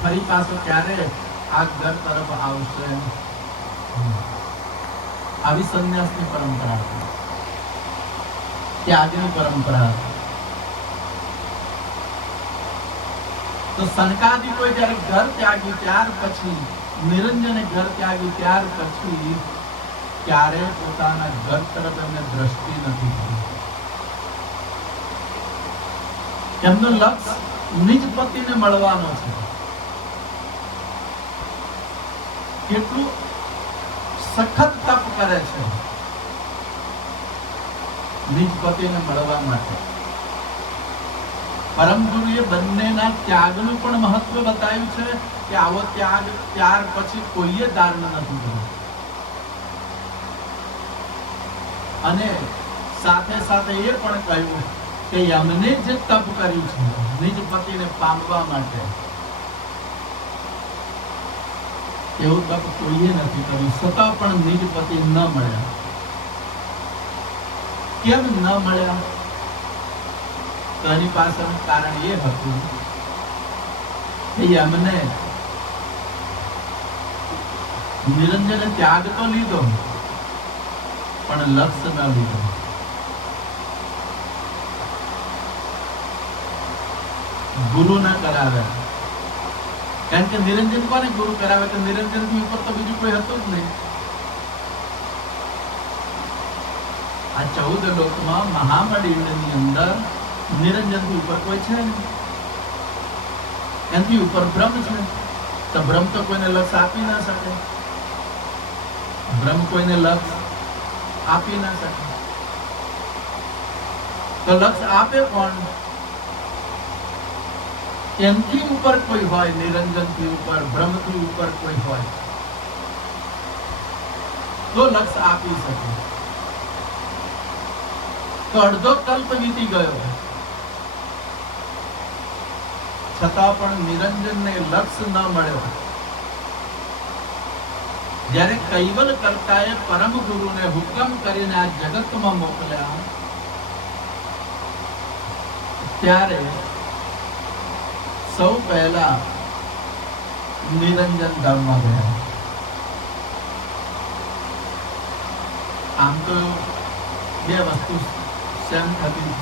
ફરી પાછો ક્યારે આ ઘર તરફ આવશે? આવી સંન્યાસની પરંપરા હતી, ત્યાગની પરંપરા હતી. તો સનકાદિકોએ જ્યારે ઘર ત્યાગ્યું ત્યાર પછી, નિરંજને ઘર ત્યાગ્યું ત્યાર પછી ક્યારે પોતાના ઘર તરફ એમને દ્રષ્ટિ નથી કરી. એમનું લક્ષ્ય નિજ પતિને મળવાનો છે. કેટલું સખત તપ કરે છે નિજ પતિને મળવા માટે. પરમ ગુરુએ બંનેના ત્યાગનું પણ મહત્વ બતાવ્યું છે કે આવો ત્યાગ ત્યાર પછી કોઈએ ધારણ નથી કર્યો. અને સાથે સાથે એ પણ કહ્યું કે એમને જે તપ કર્યું છે નિજ પતિને પામવા માટે, એવું તપ કોઈએ નથી કર્યું, છતાં પણ નિજ પતિ ન મળ્યા. કેમ ન મળ્યા? તો એની પાછળનું કારણ એ હતું કે એમને નિરંજને ત્યાગ તો લીધો પણ લક્ષ્ય ન લીધો. ગુરુ ના કરાવ્યા. કારણ કે નિરંજન કોને ગુરુ કરાવે? કે નિરંજન થી ઉપર તો બીજું કોઈ હતું જ નહીં. આ 14 લોકમાં મહામંડળની અંદર નિરંજન થી ઉપર કોઈ છે નહીં. એનાથી ઉપર બ્રહ્મ છે. તો બ્રહ્મ તો કોઈને લક્ષ્ય આપી ના શકે. બ્રહ્મ કોઈને લક્ષ્ય આપી ના શકે. તો લક્ષ્ય આપે કોણ? એમથી ઉપર કોઈ હોય, નિરંજન થી ઉપર, બ્રહ્મ થી ઉપર કોઈ હોય તો લક્ષ્ય આપી શકે. તો અડધો કલ્પ વીતી ગયો છતાં પણ નિરંજનને લક્ષ્ય ન મળ્યો. જ્યારે કૈવલ કર્તાએ પરમ ગુરુને હુકમ કરીને આ જગતમાં મોકલ્યા ત્યારે સૌ પહેલા નિરંજન ધામમાં ગયા. આમ તો બે વસ્તુ સેમ થતી.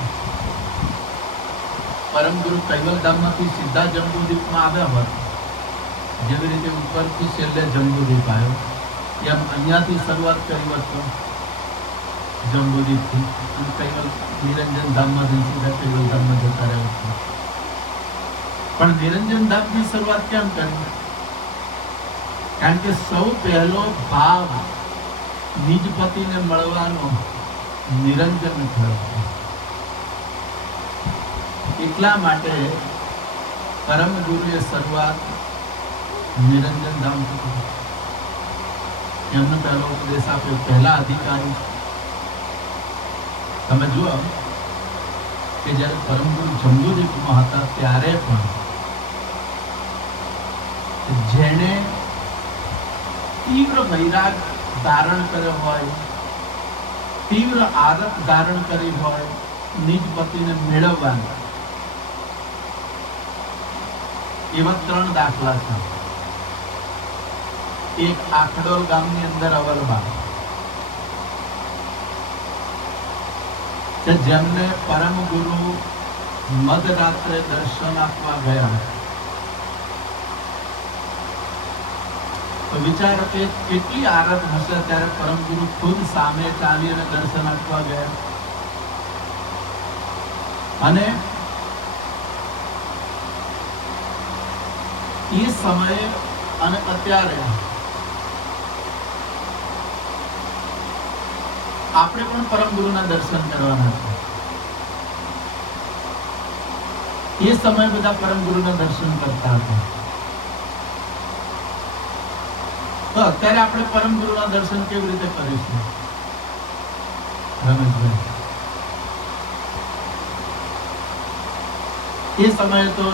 પરમ ગુરુ કૈવલ ધામમાંથી સીધા જંબુદ્વીપમાં આવ્યા હોત, જેવી રીતે ઉપરથી છેલ્લે જંબુદ્વીપ આવ્યો, એમ અહીંયાથી શરૂઆત કરી હોત તો જંબુદ્વીપથી કૈવલ નિરંજન ધામમાં સીધા કૈવલ ધામમાં જતા રહ્યા. પણ નિરંજન ધામની શરૂઆત કેમ કરી? કારણ કે સૌ પહેલો ભાવ નિજ પતિને મળવાનો નિરંજન થયો. એટલા માટે પરમ ગુરુએ શરૂઆત નિરંજન ધામથી કરી. એમનો પહેલો ઉપદેશ આપ્યો. પહેલા અધિકારી તમે જુઓ કે જ્યારે પરમ ગુરુ જંબુદ્વીપમાં હતા ત્યારે પણ જેણે તીવ્ર વૈરાગ ધારણ કર્યો હોય, તીવ્ર આદત ધારણ કરી હોય નિજ પતિને મેળવવાની, એવા 3 દાખલા છે. એક આખડોલ ગામની અંદર અવલબા, જેમને પરમ ગુરુ મધરાત્રે દર્શન આપવા ગયા. તો વિચારો કે કેટલી આરત હશે ત્યારે પરમ ગુરુ ખુદ સામે ચાલી અને દર્શન આપવા ગયા. અને એ સમયે અને અત્યારે આપણે પણ પરમ ગુરુના દર્શન કરવાના છે. એ સમયે બધા પરમ ગુરુના દર્શન કરતા હતા. તો અત્યારે આપણે પરમ ગુરુના દર્શન કેવી રીતે કરીશું? રમેશભાઈ, એ સમયે તો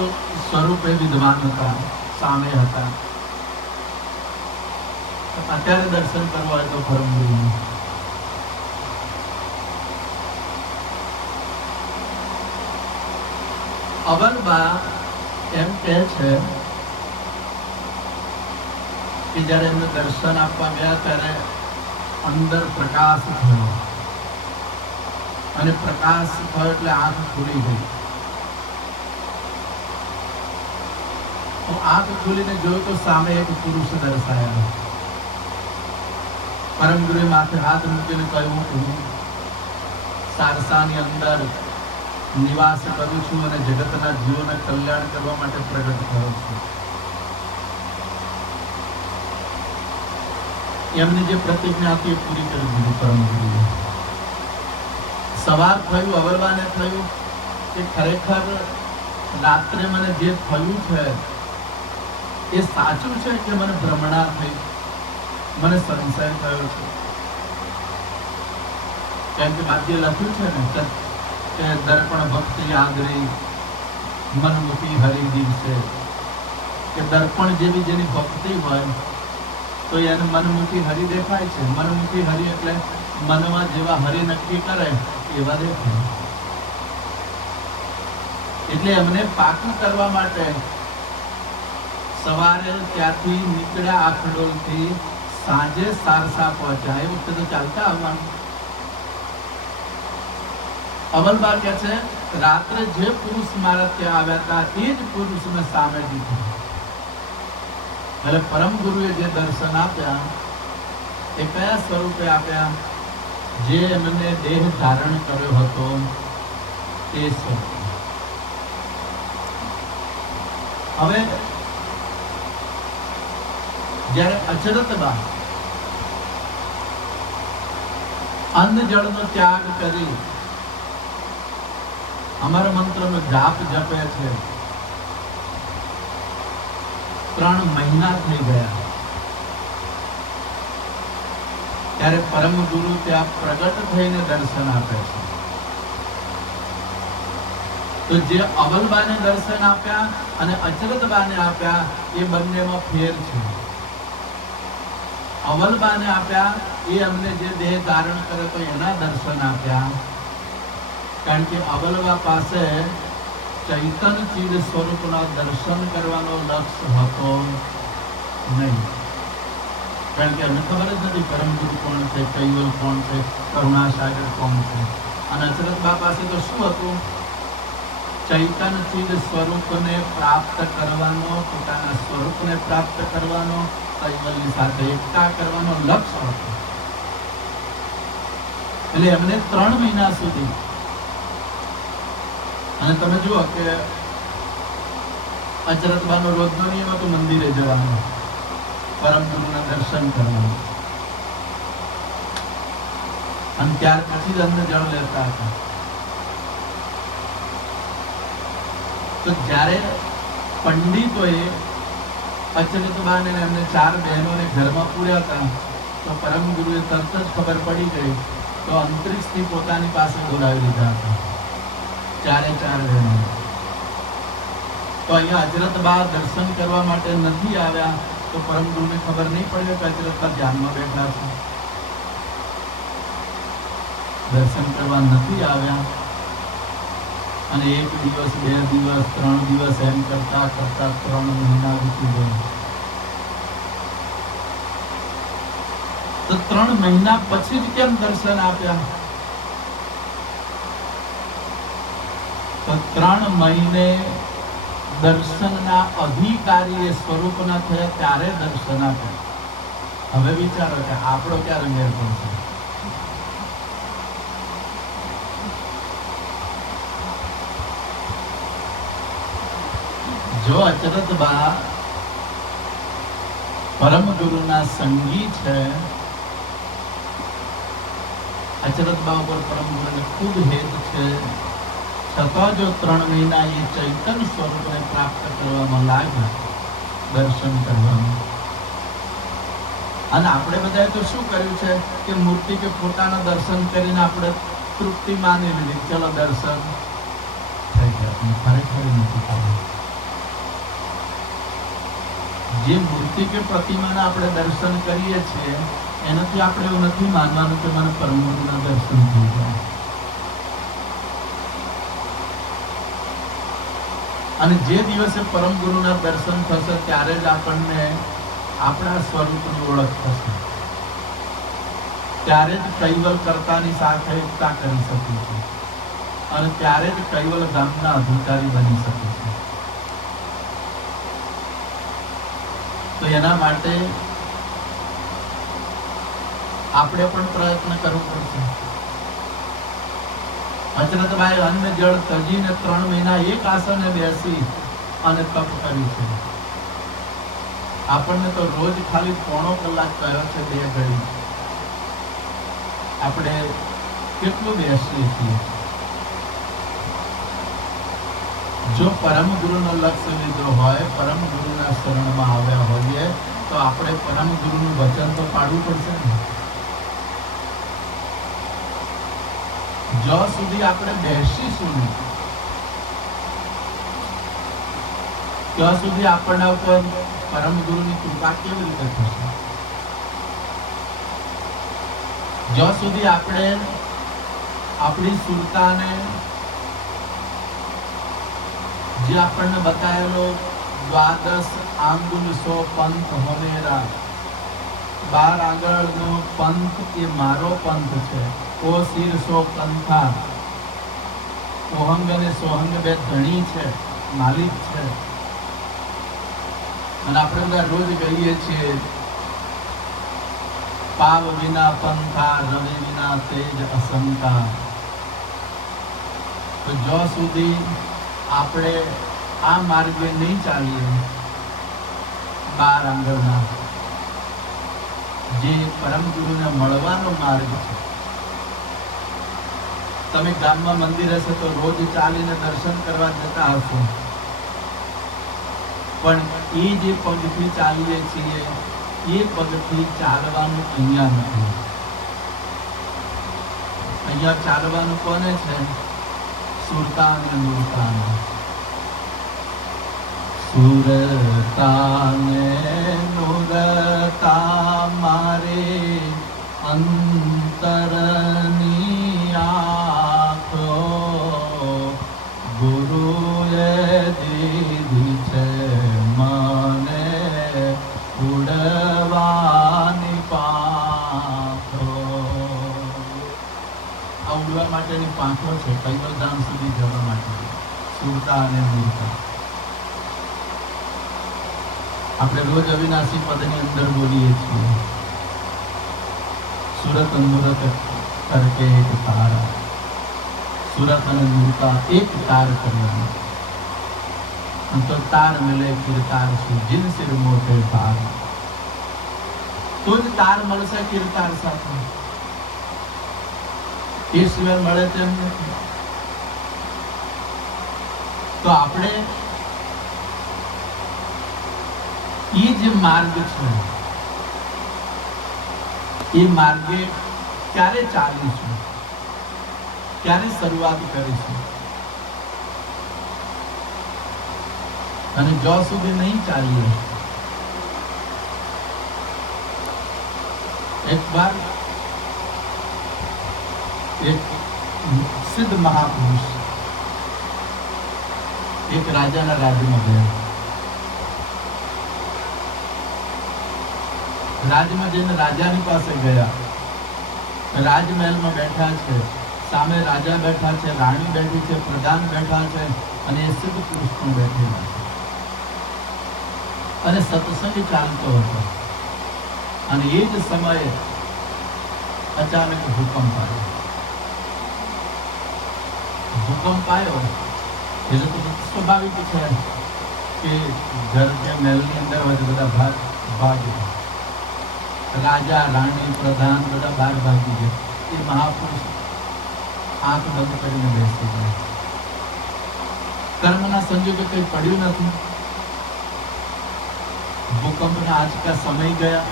સ્વરૂપે વિદ્વાન હતા, સામે હતા. અત્યારે દર્શન કરવા હોય તો પરમ ગુરુનું અવલબા એમ કહે છે કે જ્યારે એમને દર્શન આપવા ગયા ત્યારે અંદર પ્રકાશ થયો, અને પ્રકાશ થયો એટલે આંખ ખુલી ગઈ. તો આંખ ખોલીને જોયું તો સામે એક પુરુષ દર્શાયા. પરમ ગુરુએ માથે હાથ મૂકીને કહ્યું, હું સારસાની અંદર નિવાસ કરું છું અને જગતના જીવોને કલ્યાણ કરવા માટે પ્રગટ થયો છું. એમની જે પ્રતિજ્ઞા હતી એ પૂરી કરી દીધી પરમ ગુરુએ. સવાર થયું, અવરવાને થયું કે ખરેખર રાત્રે મને જે થયું છે એ સાચું છે કે મને ભ્રમણા થઈ, મને સંશય થયો છે. કેમ કે બાકી લખ્યું છે ને કે દર્પણ ભક્તિ આદરી મનમુખી હરિ દિવસે, કે દર્પણ જેવી જેની ભક્તિ હોય તો એને મનમુખી હરિ દેખાય છે. મનમુખી હરિ એટલે મનમાં જેવા હરિ નક્કી કરે એવા દેખાય. એટલે એમને પાકું કરવા માટે સવારે ત્યાંથી નીકળ્યા આખડોલથી, સાંજે સારસા પહોંચ્યા. એ વખતે તો ચાલતા આવવાનું. અમલબા કહે છે રાત્રે જે પુરુષ મારા ત્યાં આવ્યા હતા એ જ પુરુષને સામે દીધું. એટલે પરમ ગુરુએ જે દર્શન આપ્યા એ કયા સ્વરૂપે આપ્યા? જે એમને દેહ ધારણ કર્યો હતો તે સ્વરૂપે. હવે જ્યારે અચરતબા અન્ન જળનો ત્યાગ કરી અમર મંત્રનો જાપ જપે છે, 3 મહિના થઈ ગયા, ત્યારે પરમ ગુરુ ત્યાં પ્રગટ થઈને દર્શન આપે છે. તો જે અવલબાને દર્શન આપ્યા અને અચરતબાને આપ્યા એ બંનેમાં ફેર છે. અવલબાને આપ્યા એ અમને જે દેહ ધારણ કરે તો એના દર્શન આપ્યા, કારણ કે અવલબા પાસે ચૈતન ચિદ સ્વરૂપના દર્શન કરવાનો લક્ષ્ય હતો નહીં. કારણ કે અમને ખબર જ નથી પરમ ગુરુ કોણ છે, કૈવલ કોણ છે, કરુણાસાગર કોણ છે. અને અચરતબા પાસે તો શું હતું? ચૈતન ચિદ સ્વરૂપને પ્રાપ્ત કરવાનો, પોતાના સ્વરૂપને પ્રાપ્ત કરવાનો, કૈવલની સાથે એકતા કરવાનો લક્ષ્ય હતો. એટલે એમને 3 મહિના સુધી, અને તમે જુઓ કે અચરતબાનો રોજનો નિયમ હતો મંદિરે જવાનો, પરમ ગુરુના દર્શન કરવાનું, અને ત્યાર પછી જ અન્ન જળ લેતા હતા. તો જ્યારે પંડિતોએ અચરતબાને એમને 4 બહેનોને ઘરમાં પૂર્યા હતા તો પરમ ગુરુએ તરત જ ખબર પડી ગઈ, તો અંતરિક્ષથી પોતાની પાસે બોલાવી લીધા હતા 4 બહેનો. તો અહીંયા અચરતબા દર્શન કરવા માટે નથી આવ્યા તો પરમ ગુરુને ખબર નહીં પડે કે અચરતબા ધ્યાનમાં બેઠા છે. દર્શન કરવા નથી આવ્યા અને 1 દિવસ, 2 દિવસ, 3 દિવસ એમ કરતા કરતા 3 મહિના વીતી ગયા. તો 3 મહિના પછી જ કેમ દર્શન આપ્યા? તો 3 મહિને દર્શનના અધિકારી એ સ્વરૂપના થયા ત્યારે દર્શન આપ્યા. હવે વિચારો કે આપણો ક્યારે મેળ પડશે? જો અચરતબા પરમ ગુરુના સંગી છે, અચરતબા ઉપર પરમ ગુરુને ખૂબ હેત છે, છતાં જો 3 મહિના એ ચૈતન સ્વરૂપને પ્રાપ્ત કરવામાં લાગ્યા દર્શન કરવામાં. અને આપણે બધાએ તો શું કર્યું છે કે મૂર્તિ કે ફોટાના દર્શન કરીને આપણે તૃપ્તિ માની લીધી, ચલો દર્શન થઈ ગયા. ખરેખર નથી થયું. જે મૂર્તિ કે પ્રતિમાના આપણે દર્શન કરીએ છીએ એનાથી આપણે એવું નથી માનવાનું કે મને પરમ ગુરુના દર્શન થઈ ગયા. અને જે દિવસે પરમ ગુરુના દર્શન થશે ત્યારે જ આપણને આપણા સ્વરૂપની ઓળખ થશે. ત્યારે જ કૈવલ કર્તાની સાથે એકતા કરી શકીશું અને ત્યારે જ કૈવલ ધામના અધિકારી બની શકીશું. તો એના માટે આપણે પણ પ્રયત્ન કરવો પડશે. હજરતભાઈ અન્ન જળ તજીને 3 મહિના એક આસને બેસી અને તપ કર્યું છે. આપણને તો રોજ ખાલી 3.5 કલાક કહ્યો છે, 2 ઘડી. આપણે કેટલું બેસીએ છીએ? જો પરમ ગુરુનો લક્ષ્ય લીધો હોય, પરમ ગુરુના શરણમાં આવ્યા હોઈએ, તો આપણે પરમ ગુરુનું વચન તો પાડવું પડશે ને. જો સુધી આપણે બેસીશું નહીં, ત્યાં સુધી આપણના ઉપર પરમ ગુરુની કૃપા કેવી રીતે થશે? જ્યાં સુધી આપણે આપણી સુરતાને જે આપણને બતાવેલો 12 આંગુલ સો પંથ હોમેરા, 12 આંગળનો પંથ એ મારો પંથ છે. ઓ શિર સો પંથા, ઓહંગ અને સોહંગ 2 ધણી છે, માલિક છે. અને આપણે બધા રોજ કહીએ છીએ, પાવ વિના પંથા, રવિ વિના તેજ અસંતા. તો જો સુધી આપણે આ માર્ગે નહીં ચાલીએ, 12 આંગળના જે પરમ ગુરુને મળવાનો માર્ગ છે. તમે ગામમાં મંદિર હશે તો રોજ ચાલીને દર્શન કરવા જતા હશો, પણ એ જે પગથી ચાલીએ છીએ એ પગથી ચાલવાનું અહીંયા નથી. અહીંયા ચાલવાનું કોને છે? સુરતા અને નૂરતા. સુરતા ને નૂરતા મારે અંતરની આંખો ગુરુએ દીધી છે મને ઉડવાની પાંખો. આ ઉડવા માટેની પાંખો છે, કૈવલ ધામ સુધી જવા માટે. સુરતા અને નૂરતા આપણે રોજ અવિનાશી પદની અંદર બોલીએ છીએ, સુરત મૂરત કરકે એક તારા. સુરત અને મૂરતા એક તાર કરવાની, તો તાર મિલે ફિર તાર શું, જીન સિર મોટે તાર. તો જ તાર મળશે કિરતાર સાથે, એ સિવાય મળે તેમ નથી. તો આપણે એ જે માર્ગ છે એ માર્ગે ક્યારે ચાલીશું, ક્યારે શરૂઆત કરીશું? અને જો સુધી નહીં ચાલીએ, એક બાર એક સિદ્ધ મહાપુરુષ એક રાજાના રાજ્યમાં ગયા. રાજમાં જઈને રાજાની પાસે ગયા. રાજમહેલમાં બેઠા છે, સામે રાજા બેઠા છે, રાણી બેઠી છે, પ્રધાન બેઠા છે અને એ સિદ્ધ પુરુષ પણ બેઠેલા છે. અને સત્સંગ ચાલતો હતો. અને એ જ સમયે અચાનક ભૂકંપ આવ્યો. ભૂકંપ આવ્યો એટલે તો સ્વાભાવિક છે કે ઘર કે મહેલની અંદર હોય તો બધા ભાગ્યા. રાજા, રાણી, પ્રધાન બધા બહાર ભાગી ગયા. એ મહાપુરુષ આંખ બંધ કરીને બેસી ગયા. કર્મના સંજોગે કંઈ પડ્યું નથી. ભૂકંપના આંચકા સમય ગયા.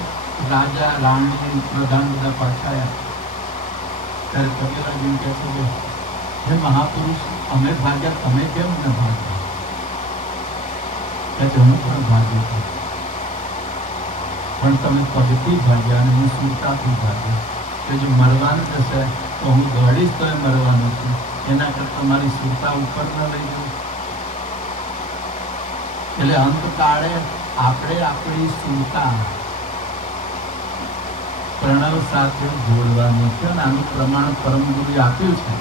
રાજા, રાણી, પ્રધાન બધા પાછા આવ્યા. ત્યારે કબીરાજી કહે છે કે હે મહાપુરુષ, અમે ભાગ્યા, તમે કેમ ન ભાગ્યા? કહે છે હું પણ ભાગ્યો છું, પણ તમે પગથી ભાગ્યા અને હું સુરતાથી ભાગ્યો. કે જો મરવાનું થશે તો હું દોડીશ તો એ મરવાનું છું, એના કરતાં મારી સુરતા ઉપર ન લઈ જાઉં. એટલે અંતકાળે આપણે આપણી સુરતા પ્રણવ સાથે જોડવાની છે અને આનું પ્રમાણ પરમ ગુરુએ આપ્યું છે.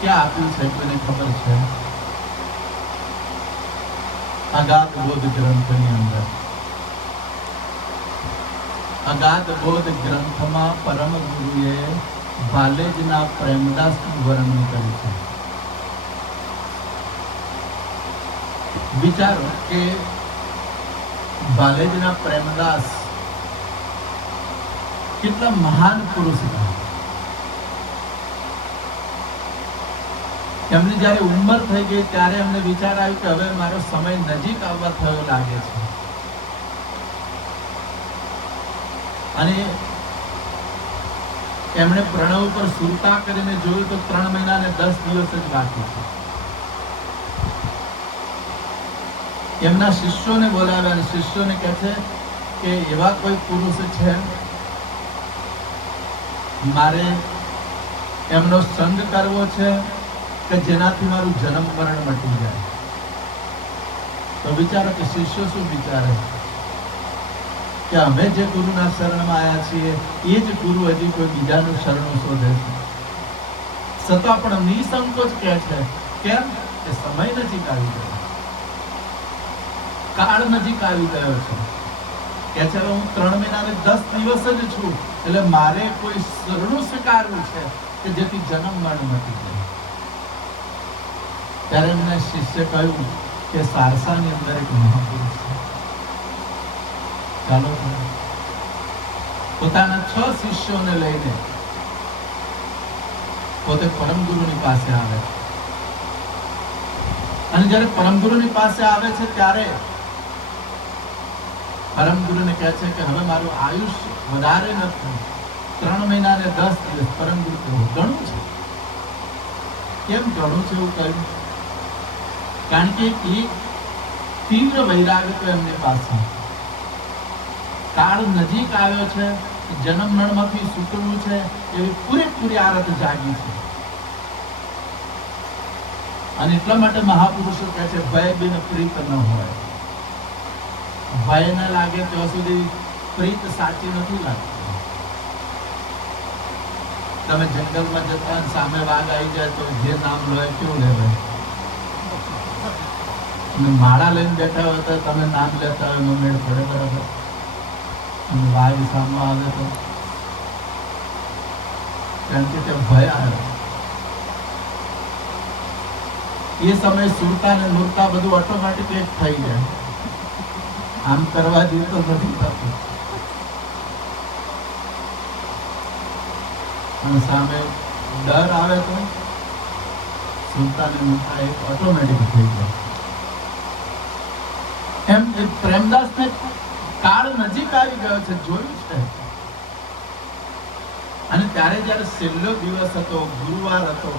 ક્યાં આપ્યું છે કોઈને ખબર છે? અગાધ બોધ ગ્રંથની અંદર. અગાધ બોધ ગ્રંથમાં પરમ ગુરુએ ભાલેજના પ્રેમદાસનું વર્ણન કર્યું છે. વિચારો કે ભાલેજના પ્રેમદાસ કેટલા મહાન પુરુષ હતા. એમની જયારે ઉંમર થઈ ગઈ ત્યારે એમને વિચાર આવ્યો કે હવે મારો સમય નજીક આવવા થયો લાગે છે. અને એમણે પ્રણવ પર સુરતા કરીને જોયું તો 3 મહિના અને 10 દિવસ જ બાકી છે. એમના શિષ્યોને બોલાવ્યા અને શિષ્યોને કહે છે કે એવા કોઈ પુરુષ છે મારે એમનો સંગ કરવો છે કે જેનાથી મારું જન્મ મરણ મટી જાય. તો વિચારો કે શિષ્યો શું વિચારે કે અમે જે ગુરુના શરણમાં આવ્યા છીએ એ જ ગુરુ હજી કોઈ બીજાનું શરણું શોધે છે. છતાં પણ નિસંકોચ કહે છે કેમ કે સમય નજીક આવી ગયો, કાળ નજીક આવી ગયો છે. કે છે હું 3 મહિના અને 10 દિવસ જ છું, એટલે મારે કોઈ શરણું સ્વીકારવું છે કે જેથી જન્મ મરણ મટી જાય. ત્યારે એમને શિષ્ય કહ્યું કે સારસાની અંદર એક મહાપુરુષ છે, ચાલો. પોતાના 6 શિષ્યોને લઈને પોતે પરમ ગુરુની પાસે આવે છે. અને જ્યારે પરમ ગુરુની પાસે આવે છે ત્યારે પરમ ગુરુને કહે છે કે હવે મારું આયુષ્ય વધારે નથી, 3 મહિના અને 10 દિવસ. પરમ ગુરુ કહ્યું ઘણું છે. કેમ ઘણું છે એવું કહ્યું? કારણ કે એક તીવ્ર વૈરાગ્ય તો એમની પાસે. કાળ નજીક આવ્યો છે, જન્મ મરણમાંથી છૂટવું છે એવી પૂરેપૂરી આરત જાગી છે. અને એટલા માટે મહાપુરુષો કહે છે ભય બિન પ્રીત ન હોય. ભય ન લાગે ત્યાં સુધી પ્રીત સાચી નથી લાગતી. તમે જંગલમાં જતા સામે વાઘ આવી જાય તો જે નામ લો કેવું લેવાય? માળા લઈને બેઠા હોય તો તમે નામ લેતા હોય એનો મેળ પડે બરાબર. અને વાઘ સામે આવે તો કારણ કે તે ભય આવે. એ સમય સુરતા ને મૂર્તા બધું ઓટોમેટિક એક થઈ જાય. આમ કરવા દે તો નથી થતું. અને સામે ડર આવે તો સુરતા ને મૂર્તા એક ઓટોમેટિક થઈ જાય. એમ પ્રેમદાસ ને કાળ નજીક આવી ગયો છે, જોયું છે. અને ત્યારે જયારે છેલ્લો દિવસ હતો, ગુરુવાર હતો,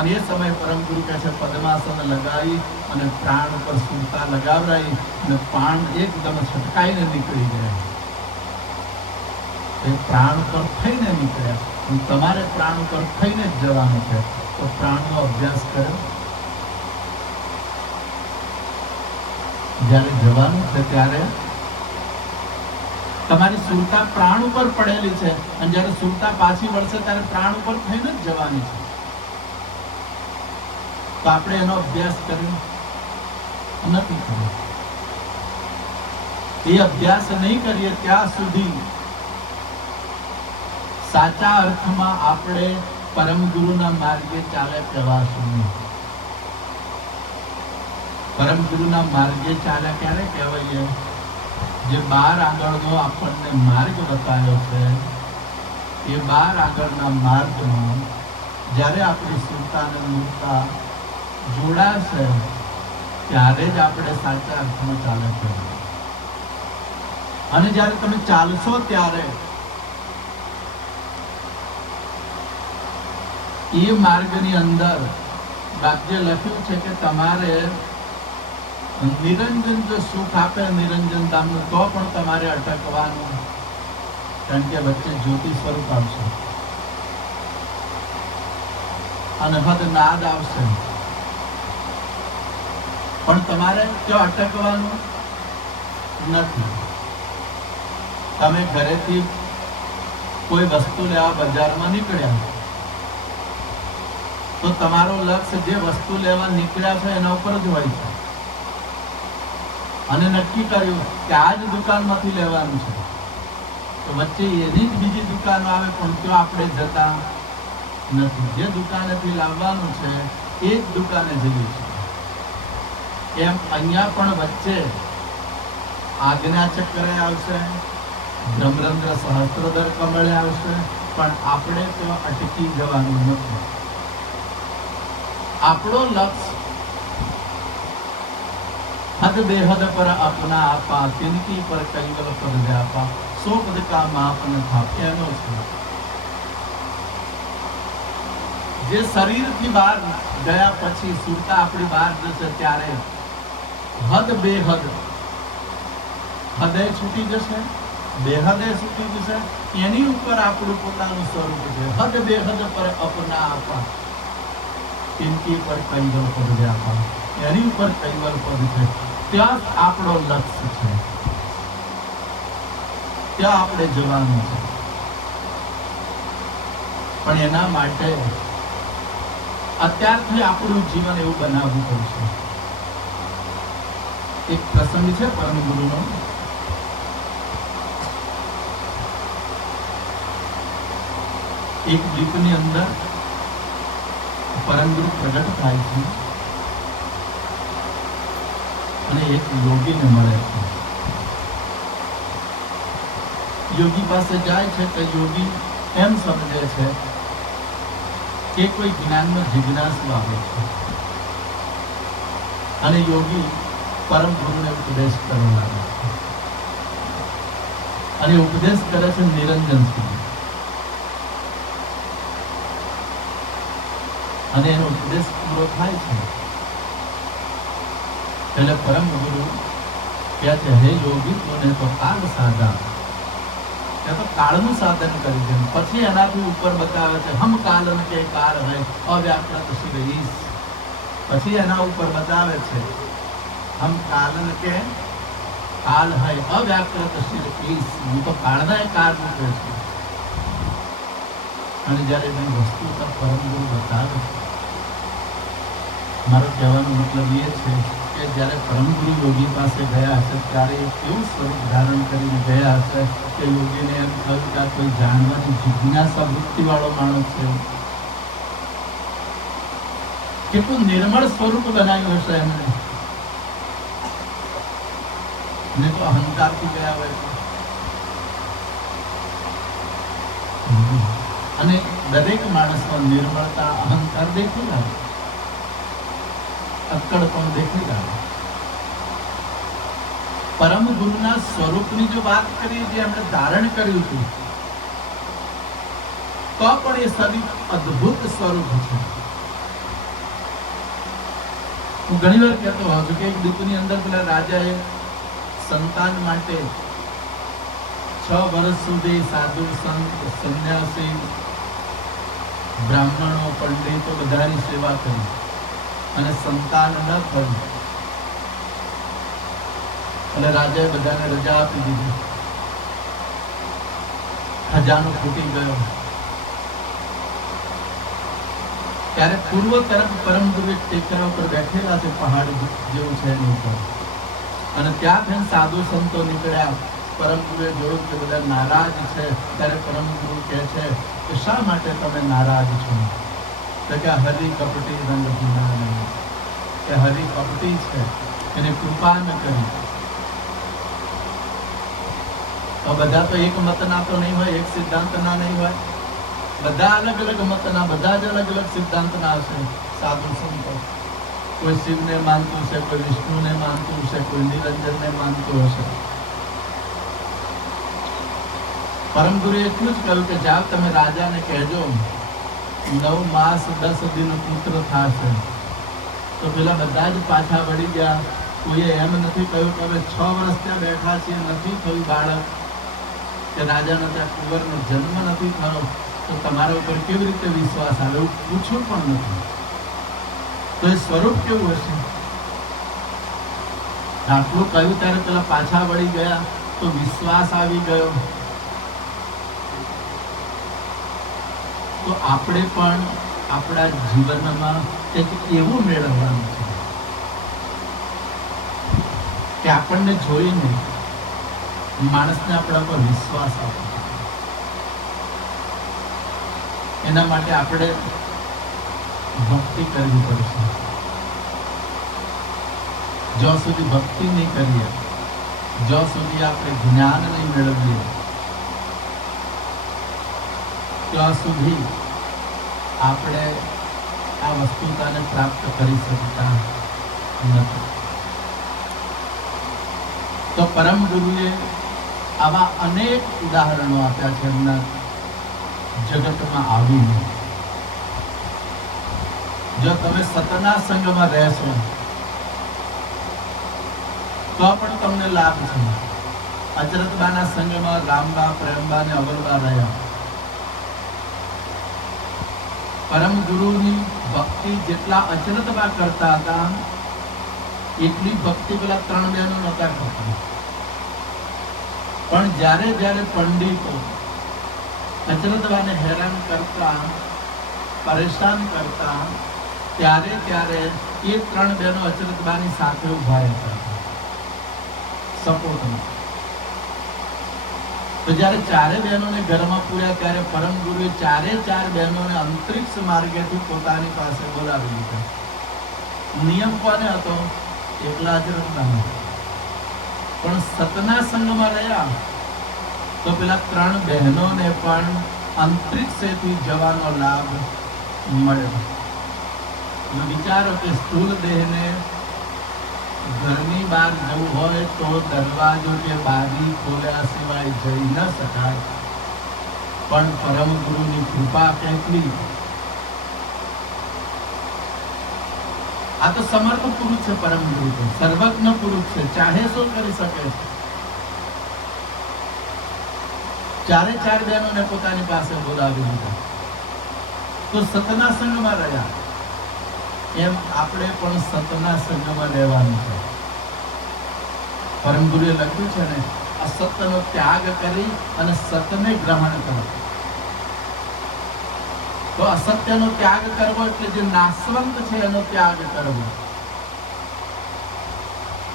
અને એ સમયે પરમ ગુરુ કહે છે પદ્માસન લગાવી અને પ્રાણ ઉપર સુરતા લગાવરાઈ અને પ્રાણ એકદમ છટકાઈને નીકળી ગયા. એ પ્રાણ ઉપર થઈને નીકળ્યા. તમારે પ્રાણ ઉપર થઈને જ જવાનું છે, તો પ્રાણનો અભ્યાસ કર્યો. જ્યારે જવાનું છે ત્યારે તમારી સુરતા પ્રાણ ઉપર પડેલી છે, અને જ્યારે સુરતા પાછી વળશે ત્યારે પ્રાણ ઉપર થઈને જ જવાની છે. તો આપણે એનો અભ્યાસ કર્યો નથી કર્યો. એ અભ્યાસ નહીં કરીએ ત્યાં સુધી સાચા અર્થમાં આપણે પરમ ગુરુના માર્ગે ચાલે કહેવાશું નહીં. પરમ ગુરુના માર્ગે ચાલ્યા ક્યારે કહેવાય? જે 12 આગળનો આપણને માર્ગ બતાવ્યો છે, એ 12 આગળના માર્ગમાં જ્યારે આપણી સુરતા અને મૂર્તા જોડાશે ત્યારે જ આપણે સાચા અર્થમાં ચાલે છે. અને જ્યારે તમે ચાલશો ત્યારે એ માર્ગની અંદર વાક્ય લખ્યું છે કે તમારે નિરંજન જો સુખ આપે નિરંજન ધામનું તો પણ તમારે અટકવાનું, કારણ કે વચ્ચે જ્યોતિ સ્વરૂપ આવશે અને હદ નાદ આવશે. પણ તમારે ત્યાં અટકવાનું નથી. તમે ઘરેથી કોઈ વસ્તુ લેવા બજારમાં નીકળ્યા તો તમારું લક્ષ્ય જે વસ્તુ લેવા નીકળ્યા છે એના ઉપર જ હોય છે, અને નક્કી કર્યું કે આ જ દુકાનમાંથી લેવાનું છે, તો વચ્ચે એની જ બીજી દુકાનો આવે પણ ત્યાં આપણે જતા નથી. જે દુકાનેથી લાવવાનું છે એ જ દુકાને જઈએ છીએ. એમ અહીંયા પણ વચ્ચે આજ્ઞા ચક્રે આવશે, બ્રહ્મરંધ્ર સહસ્ત્રધર કમળે આવશે, પણ આપણે તો અટકી જવાનું નથી. આપણો લક્ષ્ય હદ બેહદ પર અપના આપા, તિનકી પર કૈવલ પદ વ્યાપા, સો પદ કા માપ ન થા, એનો છે. જે શરીરથી બહાર ગયા પછી સુરતા આપણી બહાર જશે ત્યારે હદ બેહદ, હદય છૂટી જશે, બેહદે છૂટી જશે, એની ઉપર આપણું પોતાનું સ્વરૂપ છે. હદ બેહદ પર અપના આપા, તિનકી પર કૈવલ પદ વ્યાપા, એની ઉપર કૈવલ પદ છે. ત્યાં આપણો લક્ષ્ય છે, ત્યાં આપણે જવાનું છે. પણ એના માટે અત્યારથી આપણું જીવન એવું બનાવવું પડશે. એક પ્રસંગ છે પરમ ગુરુનો. એક દ્વીપની અંદર પરમ ગુરુ પ્રગટ થાય છે અને એક યોગીને મળે છે. યોગી પાસે જાય છે તો યોગી એમ સમજે છે કે કોઈ જ્ઞાનનો જિજ્ઞાસુ આવે છે, અને યોગી પરમ ગુરુને ઉપદેશ કરવા લાગે છે, અને ઉપદેશ કરે છે નિરંજન સુધી. અને એનો ઉપદેશ પૂરો થાય છે એટલે પરમ ગુરુ કહે છે, હે યોગી, તું તો કાળ સાધા, તે તો કાળનું સાધન કરી દે. પછી એનાથી ઉપર બતાવે છે હમ કાલન કે કાળ હૈ અવ્યાકૃત શિવ ઈશ. પછી એના ઉપર બતાવે છે હમ કાલન કે કાલ હૈ અવ્યાકૃત શિવ ઈશ. હું તો કાળના કાળ રૂપે છું. અને જ્યારે એની વસ્તુ પર પરમ ગુરુ બતાવે છે, મારો કહેવાનો મતલબ એ છે કે જ્યારે પરમ ગુરુ યોગી પાસે ગયા હશે ત્યારે કેવું સ્વરૂપ ધારણ કરીને ગયા હશે કે યોગીને એમ થયું કે કોઈ જાણવાની જિજ્ઞાસા વૃત્તિ વાળો માણસ છે. કેટલું નિર્મળ સ્વરૂપ બનાવ્યું હશે એમને. ને તો અહંકારથી ગયા હોય છે. અને દરેક માણસમાં નિર્મળતા, અહંકાર દેખી લાગે, અક્કડ પણ દેખી લાગે. પરમ ગુરુના સ્વરૂપની જો વાત કરીએ, જે એમણે ધારણ કર્યું હતું, તો પણ એ સદી અદ્ભુત સ્વરૂપ છે. હું ઘણી વાર કહેતો હોઉં છું કે એક દીપની અંદર પેલા રાજાએ સંતાન માટે 6 વર્ષ સુધી સાધુ, સંત, સંન્યાસી, બ્રાહ્મણો, પંડિતો બધાની સેવા કરી અને સંતાન ન થયું એટલે રાજાએ બધાને રજા આપી દીધી. ખજાનો ફૂટી ગયો ત્યારે પૂર્વ તરફ પરમ ગુરુ ટેકરા ઉપર બેઠેલા છે, પહાડ જેવું છે એની ઉપર, અને ત્યાંથી સાધુ સંતો નીકળ્યા. પરમ ગુરુએ જોયું કે બધા નારાજ છે. ત્યારે પરમ ગુરુ કહે છે કે શા માટે તમે નારાજ છો? તો કે હરિ કપટી રંગ પીના નહીં, કે હરિ કપટી છે, એને કૃપા ન કરી. તો બધા તો એક મતના તો નહીં હોય, એક સિદ્ધાંતના નહીં હોય, બધા અલગ અલગ મતના, બધા જ અલગ અલગ સિદ્ધાંતના હશે. સાધુ સંતો કોઈ શિવને માનતું છે, કોઈ વિષ્ણુને માનતું છે, કોઈ નિરંજનને માનતું હશે. પરમ ગુરુએ એટલું જ કહ્યું કે જાઓ તમે રાજાને કહેજો 9 માસ 10 દિન પુત્ર થશે. તો પેલા બધા જ પાછા વળી ગયા. કોઈએ એમ નથી કહ્યું કે હવે 6 વર્ષ ત્યાં બેઠા છીએ, નથી થયું બાળક, કે રાજાના ત્યાં કુંવરનો જન્મ નથી થયો, તો તમારા ઉપર કેવી રીતે વિશ્વાસ આવે? એવું પૂછ્યું પણ નથી. તો એ સ્વરૂપ કેવું હશે? આટલું કહ્યું ત્યારે પેલા પાછા વળી ગયા તો વિશ્વાસ આવી ગયો. તો આપણે પણ આપણા જીવનમાં કંઈક એવું મેળવવાનું છે કે આપણને જોઈને માણસને આપણા પર વિશ્વાસ આવે. એના માટે આપણે ભક્તિ કરવી પડશે. જ્યાં સુધી ભક્તિ નહીં કરીએ, જ્યાં સુધી આપણે જ્ઞાન નહીં મેળવીએ, ત્યાં સુધી આપણે આ વસ્તુતાને પ્રાપ્ત કરી શકતા નથી. તો પરમ ગુરુએ આવા અનેક ઉદાહરણો આપ્યા છે એમના જગતમાં આવીને. જો તમે સતના સંગમાં રહેશો તો પણ તમને લાભ છે. અચરતબાના સંગમાં રામબા, પ્રેમબા ને અવલબા રહ્યા. પરમ ગુરુની ભક્તિ જેટલા અચરતબા કરતા હતા એટલી ભક્તિ પેલા 3 બહેનો નતા કરતા. પણ જ્યારે જ્યારે પંડિતો અચરતબાને હેરાન કરતા, પરેશાન કરતા, ત્યારે ત્યારે એ 3 બહેનો અચરતબાની સાથે ઉભા હતા સપોર્ટમાં. તો જ્યારે 4 બહેનોને ઘરમાં પૂર્યા ત્યારે પરમ ગુરુએ 4 બહેનોને અંતરિક્ષ માર્ગેથી પોતાની પાસે બોલાવી લીધા. નિયમ કોને હતો? એકલા અચરતબાનો. પણ સતના સંગમાં રહ્યા તો પેલા 3 બહેનોને પણ અંતરિક્ષેથી જવાનો લાભ મળ્યો. વિચારો કે સ્થૂળ દેહને ઘરની બહાર જવું હોય તો દરવાજો કે બારી ખોલ્યા સિવાય જઈ ન શકાય. પણ પરમ ગુરુની કૃપા કેટલી! આ તો સમર્થ પુરુષ છે. પરમ ગુરુ તો સર્વજ્ઞ પુરુષ છે, ચાહે શું કરી શકે છે. 4 બહેનોને પોતાની પાસે બોલાવી લીધા તો સતના સંગમાં રહ્યા. એમ આપણે પણ સતના સંગમાં રહેવાનું છે. પરમ ગુરુએ લખ્યું છે ને, અસત્યનો ત્યાગ કરી અને સતને ગ્રહણ કરો. તો અસત્યનો ત્યાગ કરવો એટલે જે નાશવંત છે એનો ત્યાગ કરવો,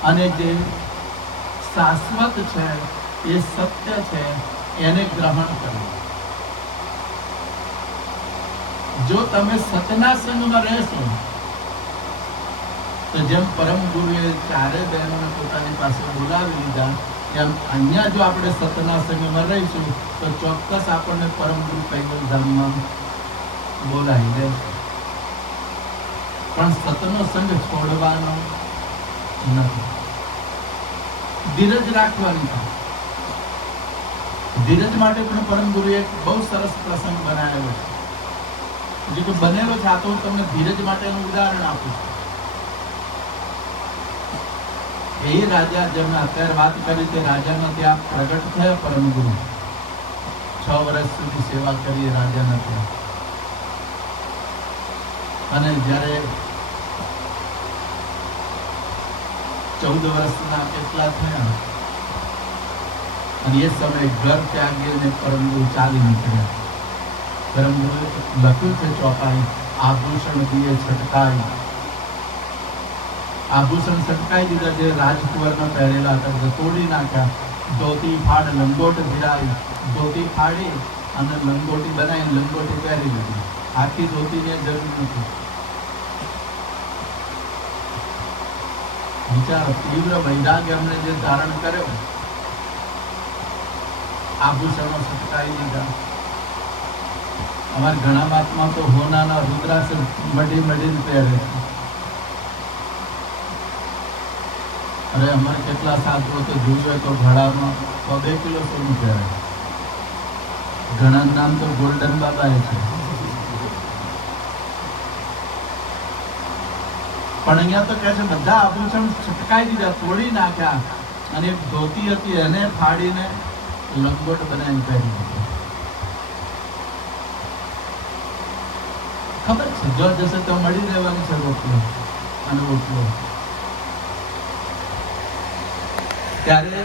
અને જે શાશ્વત છે એ સત્ય છે એને ગ્રહણ કરવું. જો તમે સતના સંગમાં રહેશો તો જેમ પરમ ગુરુએ 4 બહેનોને પોતાની પાસે બોલાવી લીધા, એમ અહીંયા જો આપણે સતના સંગમાં રહીશું તો ચોક્કસ આપણને પરમ ગુરુ કૈવલ્ય ધામમાં બોલાવી દે. પણ સતનો સંગ છોડવાનો નથી. ધીરજ રાખવાની છે. ધીરજ માટે પણ પરમ ગુરુએ એક બહુ સરસ પ્રસંગ બનાવેલો છે, જે બનેલો છે. આ તો હું તમને ધીરજ માટેનું ઉદાહરણ આપું છું. એ રાજા જેમને અત્યારે વાત કરી તે રાજાના ત્યાં પ્રગટ થયા પરમ ગુરુ. 6 વર્ષ સુધી સેવા કરી રાજાના ત્યાં. અને જ્યારે 14 વર્ષના કેટલા થયા અને એ સમયે ઘર ત્યાગીને પરમ ગુરુ ચાલી નીકળ્યા. પરમ ગુરુએ લખ્યું છે ચોપાઈ, આભૂષણ દિયે છટકાઈ. આભૂષણ છટકાઈ દીધા. જે રાજકુંવરના પહેરેલા હતા તોડી નાખ્યા. ધોતી ફાડ લંગોટ ભીરાવી, ધોતી ફાડી અને લંગોટી બનાવી લંગોટી પહેરી લીધી. આખી ધોતીની જરૂર નથી. વિચારો, તીવ્ર વૈરાગ્ય એમણે જે ધારણ કર્યો. આભૂષણો છટકાઈ દીધા. અમારા ઘણા મહાત્મા તો હોનાના રુદ્રાક્ષ મઢીને પહેરે છે. અરે અમારે કેટલા સાધુઓ તો જોયું તો ઘડામાં 2 કિલો સોનું પહેરે. ઘણા નામ તો ગોલ્ડન બાબા છે. પણ અહીંયા તો કહે છે બધા આભૂષણ છટકાઈ દીધા, તોડી નાખ્યા, અને એક ધોતી હતી એને ફાડીને લંગોટ બનાવીને પહેરી દીધો. ખબર છે જો જશે તો મળી રહેવાની છે રોટલો અને ઓટલો. ત્યારે